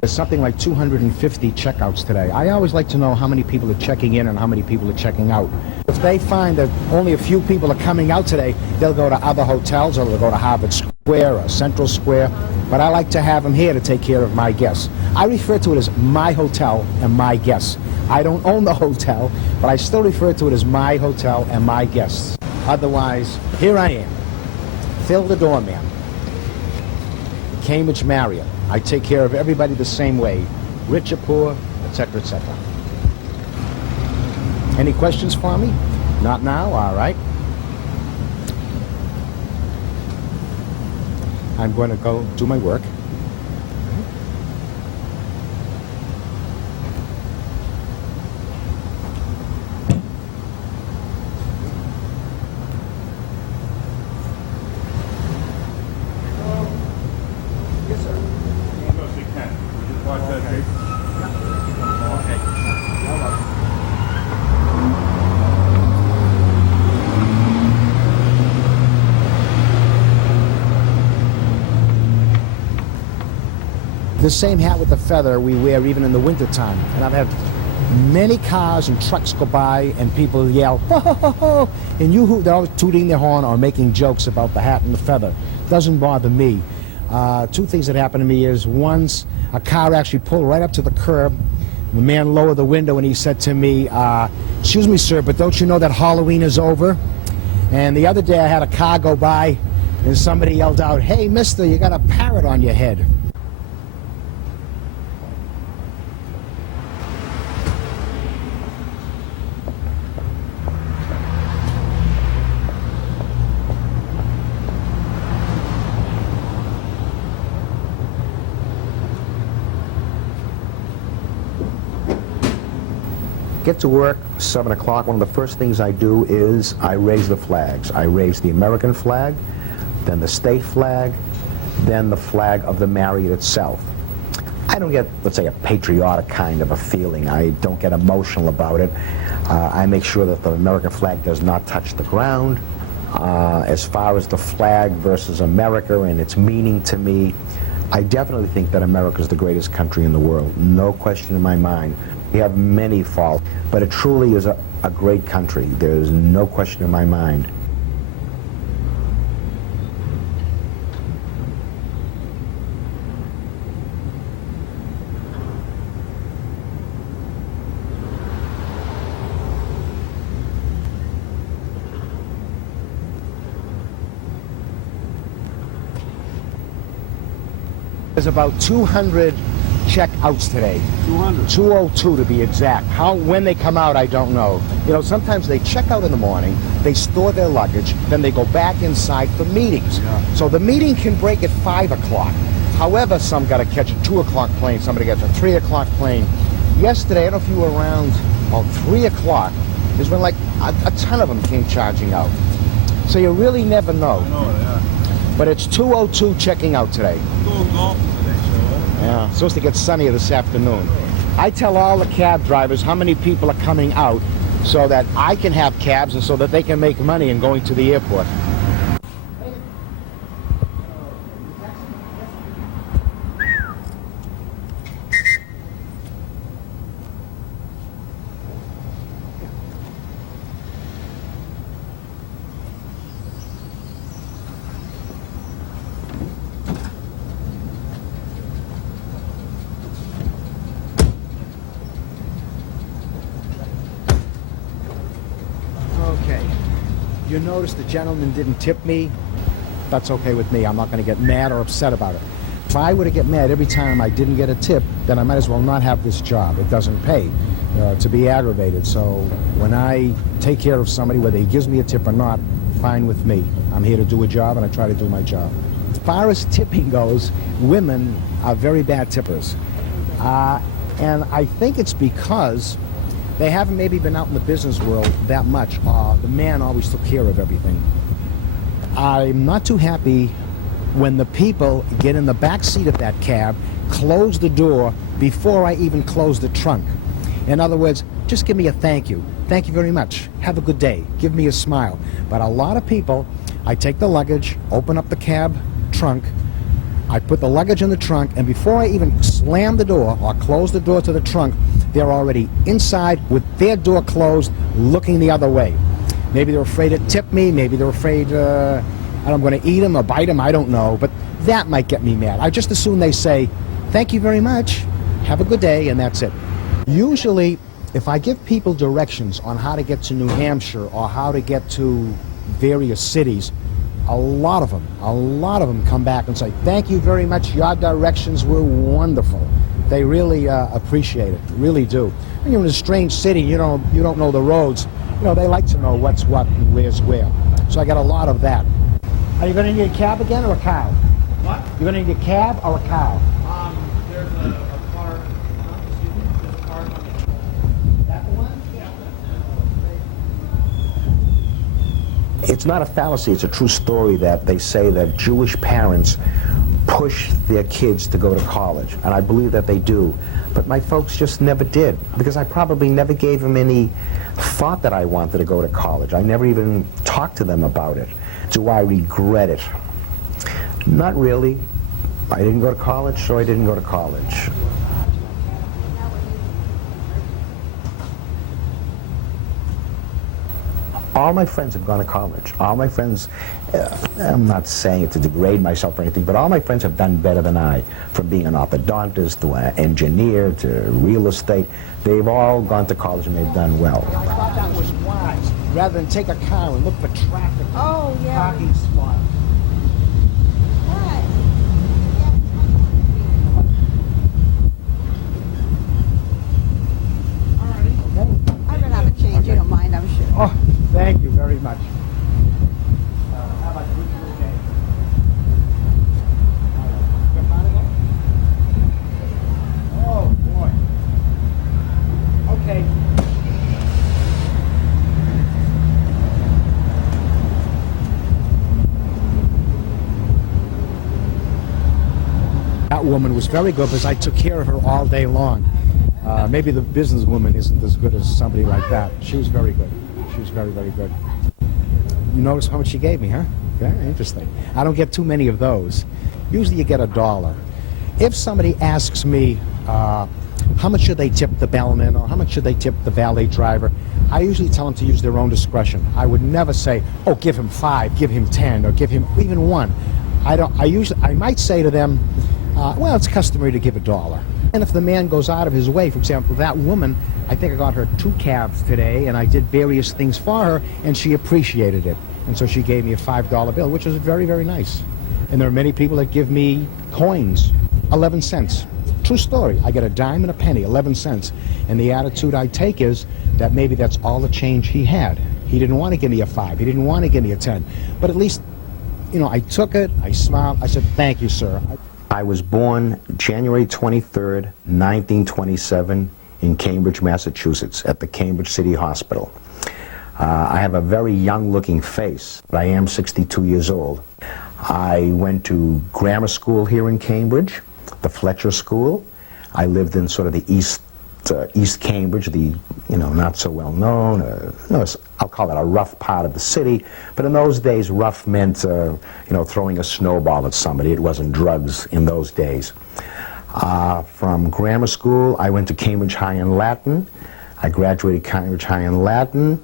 There's something like 250 checkouts today. I always like to know how many people are checking in and how many people are checking out. If they find that only a few people are coming out today, they'll go to other hotels or they'll go to Harvard Square or Central Square. But I like to have them here to take care of my guests. I refer to it as my hotel and my guests. I don't own the hotel, but I still refer to it as my hotel and my guests. Otherwise, here I am, Phil the Doorman, Cambridge Marriott. I take care of everybody the same way, rich or poor, etc., etc. Any questions for me? Not now? All right. I'm going to go do my work. The same hat with the feather we wear even in the wintertime. And I've had many cars and trucks go by and people yell, ho, ho, ho, ho. And they're always tooting their horn or making jokes about the hat and the feather. Doesn't bother me. Two things that happened to me is once a car actually pulled right up to the curb. The man lowered the window and he said to me, excuse me, sir, but don't you know that Halloween is over? And the other day I had a car go by and somebody yelled out, hey, mister, you got a parrot on your head. Get to work, 7 o'clock. One of the first things I do is I raise the flags. I raise the American flag, then the state flag, then the flag of the Marriott itself. I don't get, let's say, a patriotic kind of a feeling. I don't get emotional about it. I make sure that the American flag does not touch the ground. As far as the flag versus America and its meaning to me, I definitely think that America is the greatest country in the world. No question in my mind. We have many faults, but it truly is a great country. There's no question in my mind. There's about 200 checkouts today. 200? 202 to be exact. When they come out, I don't know. You know, sometimes they check out in the morning, they store their luggage, then they go back inside for meetings. Yeah. So the meeting can break at 5 o'clock. However, some got to catch a 2 o'clock plane, somebody gets a 3 o'clock plane. Yesterday, I don't know if you were around, 3 o'clock is when like a ton of them came charging out. So you really never know. I know, yeah. But it's 202 checking out today. Going golfing today, so. Yeah, it's supposed to get sunnier this afternoon. I tell all the cab drivers how many people are coming out so that I can have cabs and so that they can make money in going to the airport. You notice the gentleman didn't tip me. That's okay with me. I'm not going to get mad or upset about it. If I were to get mad every time I didn't get a tip, then I might as well not have this job. It doesn't pay to be aggravated. So when I take care of somebody, whether he gives me a tip or not, fine with me. I'm here to do a job and I try to do my job. As far as tipping goes, women are very bad tippers. And I think it's because they haven't maybe been out in the business world that much. The man always took care of everything. I'm not too happy when the people get in the back seat of that cab, close the door before I even close the trunk. In other words, just give me a thank you. Thank you very much. Have a good day. Give me a smile. But a lot of people, I take the luggage, open up the cab trunk, I put the luggage in the trunk, and before I even slam the door or close the door to the trunk, they're already inside with their door closed, looking the other way. Maybe they're afraid to tip me, maybe they're afraid I'm going to eat them or bite them, I don't know, but that might get me mad. I just assume they say, thank you very much, have a good day, and that's it. Usually, if I give people directions on how to get to New Hampshire or how to get to various cities, a lot of them come back and say, thank you very much, your directions were wonderful. They really appreciate it, really do. When you're in a strange city, you don't know the roads, they like to know what's what and where's where. So I got a lot of that. Are you going to need a cab again or a cow? What? You're going to need a cab or a cow? There's a car. Excuse me. There's a car on the. That one? Yeah. It's not a fallacy, it's a true story that they say that Jewish parents push their kids to go to college, and I believe that they do. But my folks just never did, because I probably never gave them any thought that I wanted to go to college. I never even talked to them about it. Do I regret it? Not really. I didn't go to college, so I didn't go to college. All my friends have gone to college. All my friends, I'm not saying it to degrade myself or anything, but all my friends have done better than I. From being an orthodontist to an engineer to real estate, they've all gone to college and they've done well. I thought that was wise, rather than take a car and look for traffic, parking spot. I ran out of change, you don't mind, I'm sure. Oh, thank you very much. How about you today? Oh, boy. Okay. That woman was very good because I took care of her all day long. Maybe the businesswoman isn't as good as somebody like that. She was very good. She was very, very good. You notice how much she gave me, huh? Very interesting. I don't get too many of those. Usually you get $1. If somebody asks me, how much should they tip the bellman or how much should they tip the valet driver, I usually tell them to use their own discretion. I would never say, oh, give him 5, give him 10, or give him even 1. I might say to them, well, it's customary to give $1. And if the man goes out of his way, for example, that woman, I think I got her 2 cabs today, and I did various things for her, and she appreciated it. And so she gave me a $5 bill, which was very, very nice. And there are many people that give me coins, 11 cents. True story. I get a dime and a penny, 11 cents. And the attitude I take is that maybe that's all the change he had. He didn't want to give me a 5. He didn't want to give me a 10. But at least, I took it, I smiled, I said, thank you, sir. I was born January 23rd, 1927 in Cambridge, Massachusetts, at the Cambridge City Hospital. I have a very young-looking face, but I am 62 years old. I went to grammar school here in Cambridge, the Fletcher School. I lived in sort of the East Cambridge, the not so well known, I'll call it a rough part of the city. But in those days, rough meant throwing a snowball at somebody. It wasn't drugs in those days. From grammar school, I went to Cambridge High in Latin. I graduated Cambridge High in Latin,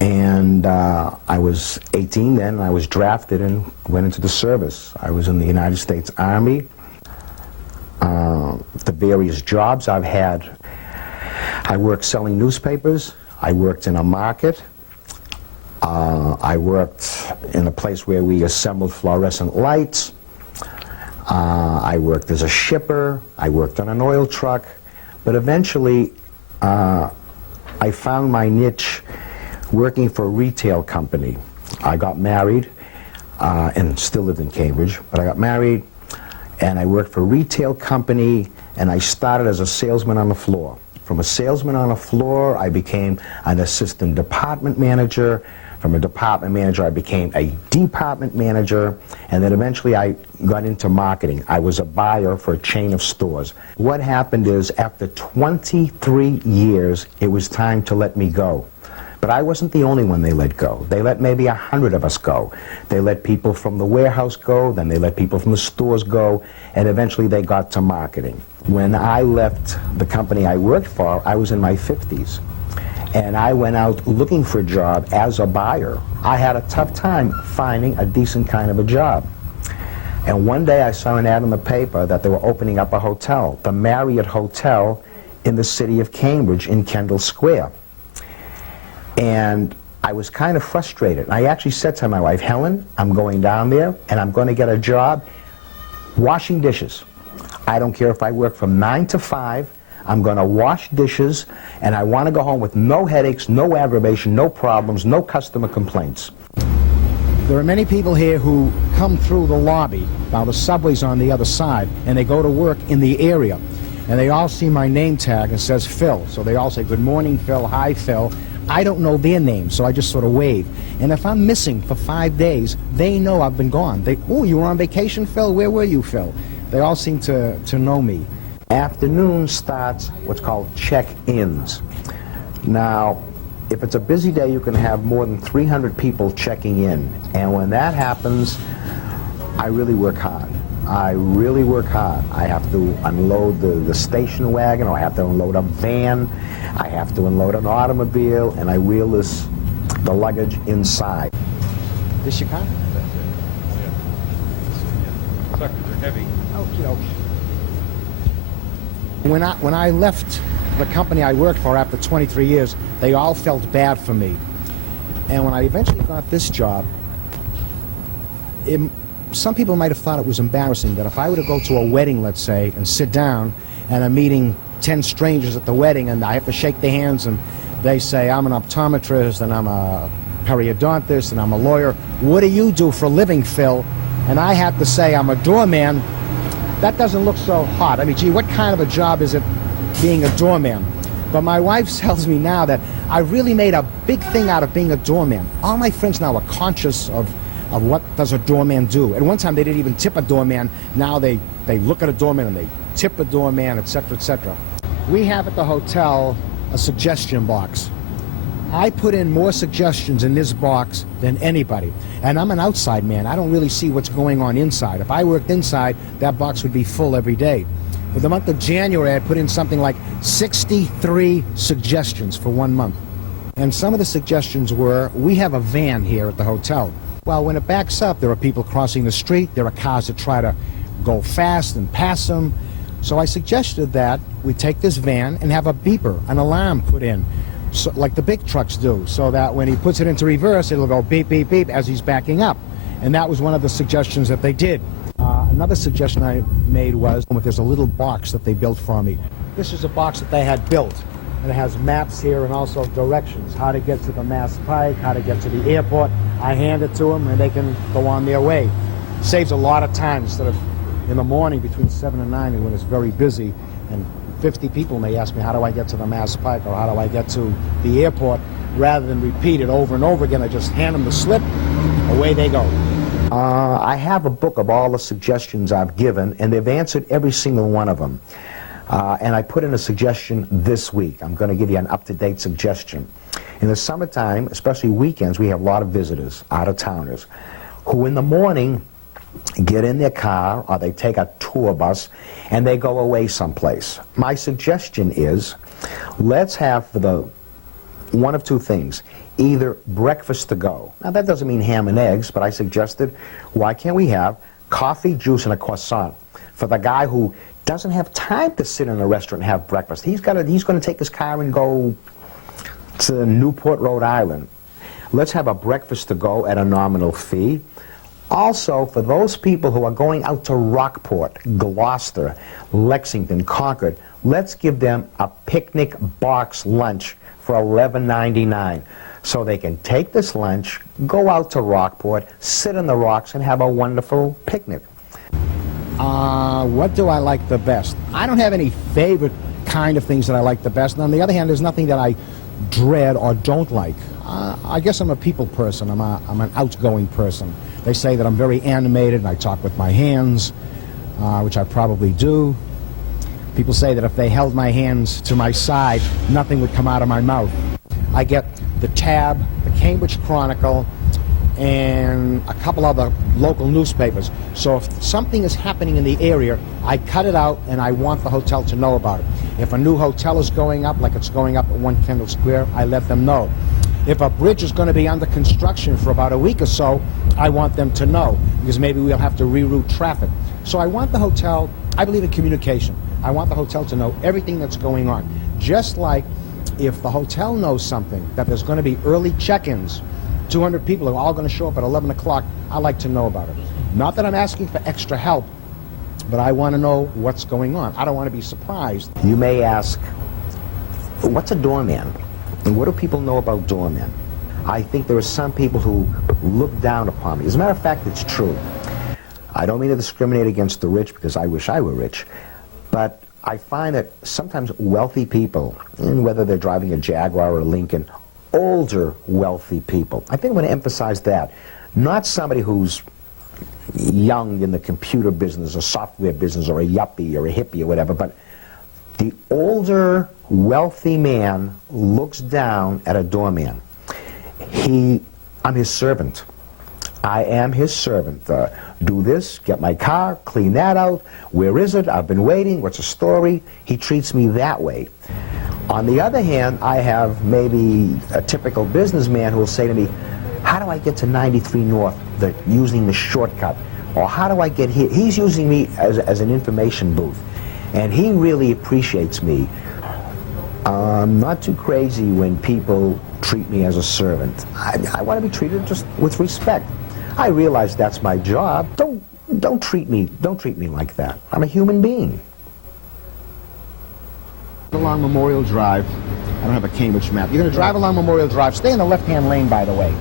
and I was 18 then, and I was drafted and went into the service. I was in the United States Army. The various jobs I've had, I worked selling newspapers, I worked in a market, I worked in a place where we assembled fluorescent lights, I worked as a shipper, I worked on an oil truck, but eventually I found my niche working for a retail company. I got married and still lived in Cambridge, but I got married and I worked for a retail company, and I started as a salesman on the floor. From a salesman on the floor, I became an assistant department manager. From a department manager, I became a department manager, and then eventually I got into marketing. I was a buyer for a chain of stores. What happened is, after 23 years, it was time to let me go, But I wasn't the only one they let go. They let maybe 100 of us go. They let people from the warehouse go, then they let people from the stores go, and eventually they got to marketing. When I left the company I worked for, I was in my 50s. And I went out looking for a job as a buyer. I had a tough time finding a decent kind of a job. And one day I saw an ad in the paper that they were opening up a hotel, the Marriott Hotel in the city of Cambridge in Kendall Square. And I was kind of frustrated. I actually said to my wife, Helen, I'm going down there and I'm going to get a job washing dishes. I don't care if I work from 9 to 5. I'm going to wash dishes, and I want to go home with no headaches, no aggravation, no problems, no customer complaints. There are many people here who come through the lobby. Now, the subway's on the other side, and they go to work in the area. And they all see my name tag and it says Phil. So they all say, good morning, Phil, hi, Phil. I don't know their names, so I just sort of wave. And if I'm missing for 5 days, they know I've been gone. Oh, you were on vacation, Phil? Where were you, Phil? They all seem to know me. Afternoon starts what's called check-ins. Now, if it's a busy day, you can have more than 300 people checking in. And when that happens, I really work hard. I really work hard. I have to unload the station wagon, or I have to unload a van, I have to unload an automobile, and I wheel the luggage inside. This your car? Suckers are heavy. Okie dokie. When I left the company I worked for after 23 years, they all felt bad for me. And when I eventually got this job, some people might have thought it was embarrassing that if I were to go to a wedding, let's say, and sit down, and I'm meeting 10 strangers at the wedding, and I have to shake their hands, and they say, I'm an optometrist, and I'm a periodontist, and I'm a lawyer. What do you do for a living, Phil? And I had to say, I'm a doorman. That doesn't look so hot. I mean, gee, what kind of a job is it being a doorman? But my wife tells me now that I really made a big thing out of being a doorman. All my friends now are conscious of what does a doorman do. At one time, they didn't even tip a doorman. Now they look at a doorman and they tip a doorman, etc., etc. We have at the hotel a suggestion box. I put in more suggestions in this box than anybody. And I'm an outside man. I don't really see what's going on inside. If I worked inside, that box would be full every day. For the month of January, I put in something like 63 suggestions for 1 month. And some of the suggestions were, we have a van here at the hotel. Well, when it backs up, there are people crossing the street. There are cars that try to go fast and pass them. So I suggested that we take this van and have a beeper, an alarm put in, so, like the big trucks do, so that when he puts it into reverse, it'll go beep, beep, beep as he's backing up. And that was one of the suggestions that they did. Another suggestion I made was, there's a little box that they built for me. This is a box that they had built, and it has maps here and also directions, how to get to the Mass Pike, how to get to the airport. I hand it to them, and they can go on their way. Saves a lot of time instead of in the morning between 7 and 9 and when it's very busy, and 50 people may ask me, how do I get to the Mass Pike, or how do I get to the airport? Rather than repeat it over and over again, I just hand them the slip, away they go. I have a book of all the suggestions I've given, and they've answered every single one of them. And I put in a suggestion this week. I'm going to give you an up-to-date suggestion. In the summertime, especially weekends, we have a lot of visitors, out-of-towners, who in the morning get in their car or they take a tour bus and they go away someplace. My suggestion is, let's have for the one of two things. Either breakfast to go. Now that doesn't mean ham and eggs, but I suggested, why can't we have coffee, juice, and a croissant for the guy who doesn't have time to sit in a restaurant and have breakfast. He's going to take his car and go to Newport, Rhode Island. Let's have a breakfast to go at a nominal fee. Also, for those people who are going out to Rockport, Gloucester, Lexington, Concord, let's give them a picnic box lunch for $11.99. So they can take this lunch, go out to Rockport, sit on the rocks, and have a wonderful picnic. What do I like the best? I don't have any favorite kind of things that I like the best. And on the other hand, there's nothing that I dread or don't like. I guess I'm a people person. I'm an outgoing person. They say that I'm very animated and I talk with my hands, which I probably do. People say that if they held my hands to my side, nothing would come out of my mouth. I get the Tab, the Cambridge Chronicle, and a couple other local newspapers. So if something is happening in the area, I cut it out and I want the hotel to know about it. If a new hotel is going up, like it's going up at 1 Kendall Square, I let them know. If a bridge is going to be under construction for about a week or so, I want them to know, because maybe we'll have to reroute traffic. So I want the hotel, I believe in communication. I want the hotel to know everything that's going on. Just like if the hotel knows something, that there's going to be early check-ins, 200 people are all going to show up at 11 o'clock, I like to know about it. Not that I'm asking for extra help, but I want to know what's going on. I don't want to be surprised. You may ask, what's a doorman? And what do people know about doormen? I think there are some people who look down upon me. As a matter of fact, it's true. I don't mean to discriminate against the rich, because I wish I were rich, but I find that sometimes wealthy people, and whether they're driving a Jaguar or a Lincoln, older wealthy people, I think I want to emphasize that. Not somebody who's young in the computer business or software business or a yuppie or a hippie or whatever, but the older wealthy man looks down at a doorman. I'm his servant. I am his servant. Do this, get my car, clean that out. Where is it? I've been waiting. What's the story? He treats me that way. On the other hand, I have maybe a typical businessman who will say to me, how do I get to 93 North using the shortcut? Or how do I get here? He's using me as an information booth. And he really appreciates me. I'm not too crazy when people treat me as a servant. I want to be treated just with respect. I realize that's my job. Don't treat me like that. I'm a human being. Along Memorial Drive, I don't have a Cambridge map. You're going to drive along Memorial Drive. Stay in the left-hand lane, by the way.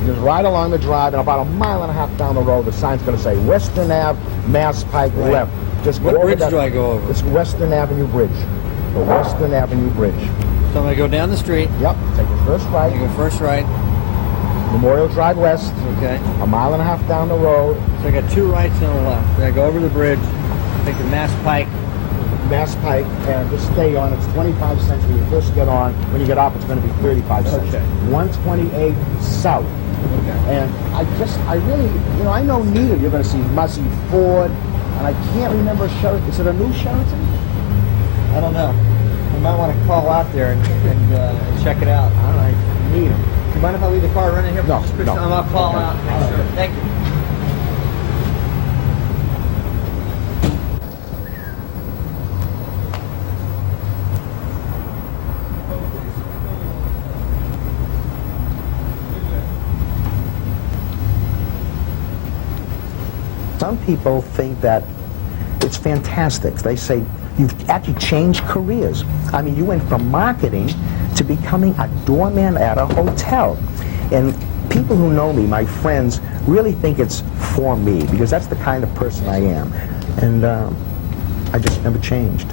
You just ride along the drive, and about 1.5 miles down the road, the sign's going to say Western Ave, Mass Pike, left. Just What go bridge over do I go over? It's Western Avenue Bridge. The Western Avenue Bridge. So I'm going to go down the street. Yep. Take the first right. I go first right. Memorial Drive West. Okay. 1.5 miles down the road. So I got 2 rights and a left. Then I go over the bridge, take the Mass Pike. Mass Pike, and just stay on. It's 25 cents when you first get on. When you get off, it's going to be 35 cents. Okay. 128 south. Okay. And I really, I know neither. You're going to see Mussey Ford, and I can't remember Sheraton. Is it a new Sheraton? I don't know. You might want to call out there and check it out. All right, neither. You mind if I leave the car running here? No, no. I'll call out and make sure. Thank you. Some people think that it's fantastic. They say, you've actually changed careers. I mean, you went from marketing to becoming a doorman at a hotel. And people who know me, my friends, really think it's for me, because that's the kind of person I am. And I just never changed.